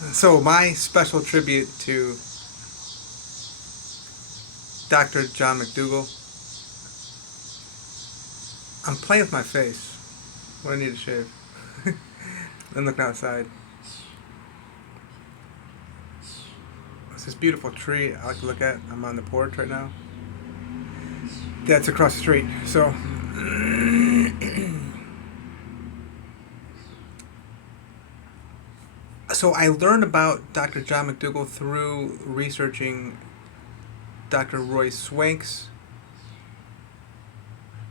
So my special tribute to Dr. John McDougall. I'm playing with my face. What I need to shave. I'm looking outside. It's this beautiful tree I like to look at. I'm on the porch right now. That's across the street. So I learned about Dr. John McDougall through researching Dr. Roy Swank's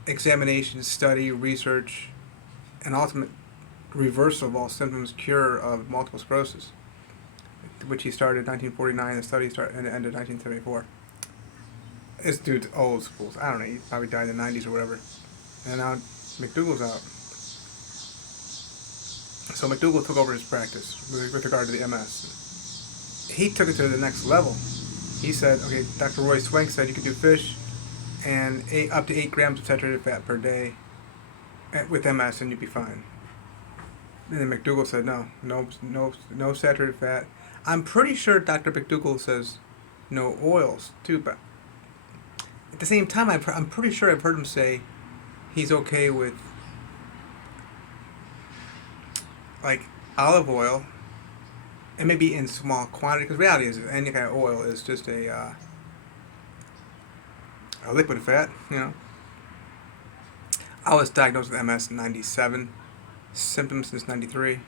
examination, study, research, and ultimate reversal of all symptoms, cure of multiple sclerosis, which he started in 1949. The study started and ended in 1974. This dude's old school. I don't know. He probably died in the 90s or whatever. And now McDougall's out. So McDougall took over his practice with regard to the MS. He took it to the next level. He said, okay, Dr. Roy Swank said you could do fish and up to 8 grams of saturated fat per day with MS and you'd be fine. And then McDougall said, no saturated fat. I'm pretty sure Dr. McDougall says no oils too, but at the same time, I'm pretty sure I've heard him say he's okay with like olive oil, and maybe in small quantity. Because reality is, any kind of oil is just a liquid fat. I was diagnosed with MS in '97, symptoms since '93,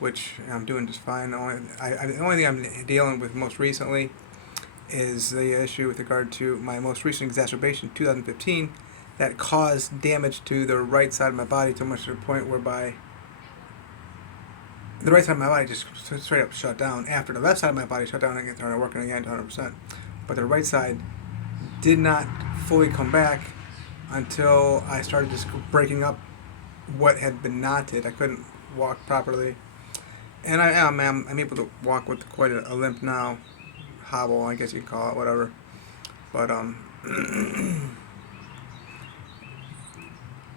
which I'm doing just fine. The only thing I'm dealing with most recently is the issue with regard to my most recent exacerbation, 2015, that caused damage to the right side of my body to much to the point whereby the right side of my body just straight up shut down. After the left side of my body shut down and started working again to 100%. But the right side did not fully come back until I started just breaking up what had been knotted. I couldn't walk properly. And I'm able to walk with quite a limp now. Hobble, I guess you can call it, whatever. But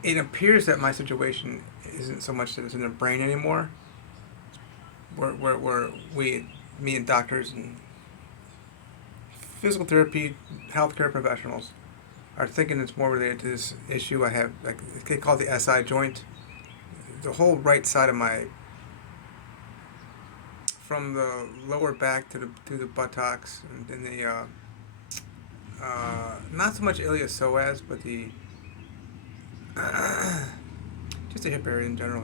it appears that my situation isn't so much that it's in the brain anymore. Where me and doctors and physical therapy, healthcare professionals are thinking it's more related to this issue I have. Like they call it the SI joint. The whole right side of my, from the lower back to the buttocks and then the not so much iliopsoas, but the just the hip area in general.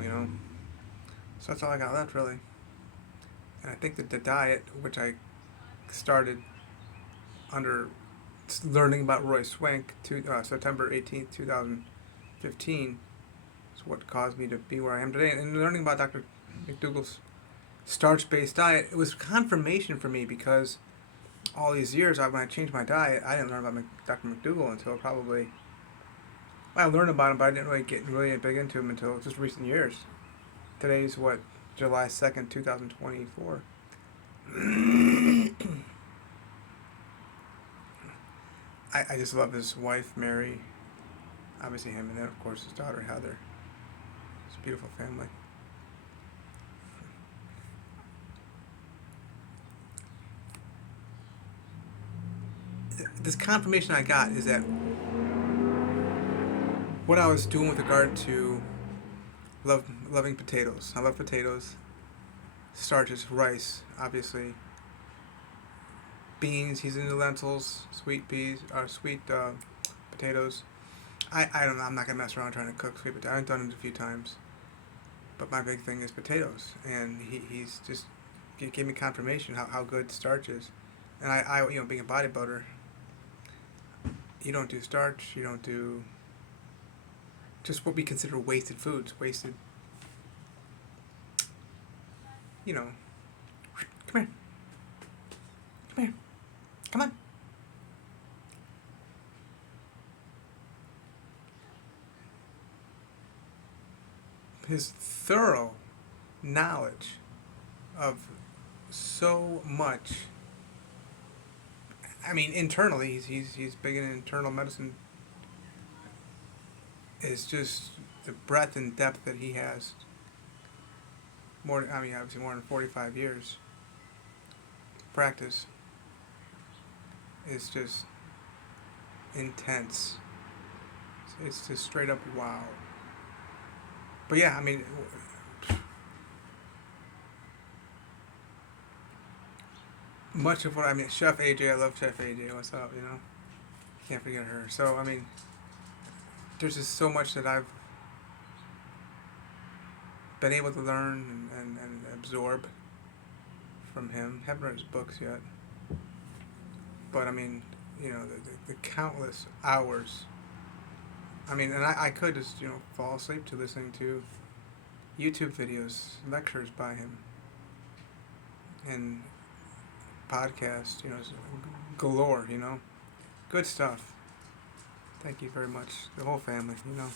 So that's all I got left really. And I think that the diet, which I started under learning about Roy Swank to September 18th, 2015, is what caused me to be where I am today. And learning about Dr. McDougall's starch-based diet, it was confirmation for me because all these years, when I changed my diet, I didn't learn about Dr. McDougall until probably, well, I learned about him, but I didn't really get really big into him until just recent years. Today's what, July 2nd, 2024. I just love his wife, Mary, obviously him, and then, of course, his daughter, Heather. It's a beautiful family. This confirmation I got is that what I was doing with regard to loving potatoes. I love potatoes. Starches, rice, obviously. Beans, he's into lentils, sweet peas, sweet potatoes. I don't know, I'm not going to mess around trying to cook sweet potatoes. I've done it a few times. But my big thing is potatoes. And he's just gave me confirmation how good starch is. And being a bodybuilder, you don't do starch, you don't do just what we consider wasted foods. You know, come here. Come here. Come on. His thorough knowledge of so much. I mean, internally, he's big in internal medicine. Is just the breadth and depth that he has. Obviously more than 45 years. practice is just intense. It's just straight up wow. But yeah, I mean, much of what I mean, Chef AJ, I love Chef AJ. What's up? You know, can't forget her. So I mean, there's just so much that I've been able to learn and absorb from him. Haven't read his books yet, but I mean, you know, the countless hours. I mean, and I could just, you know, fall asleep to listening to YouTube videos, lectures by him, and podcasts, you know, galore, you know. Good stuff. Thank you very much. The whole family, you know.